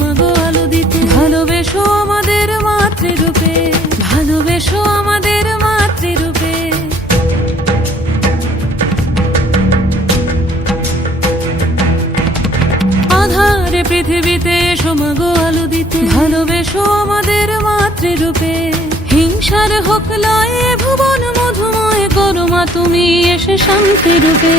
মাগো আলো দিতে। ভালোবেসো আমাদের মাতৃরূপে, ভালোবেসো আমাদের মাতৃরূপে। আধারে পৃথিবীতে এসো মাগো আলো দিতে। ভালোবেসো আমাদের মাতৃরূপে। হিংসার হোক লয়ে ভুবন মধুময় করো মা তুমি এসে শান্তিরূপে।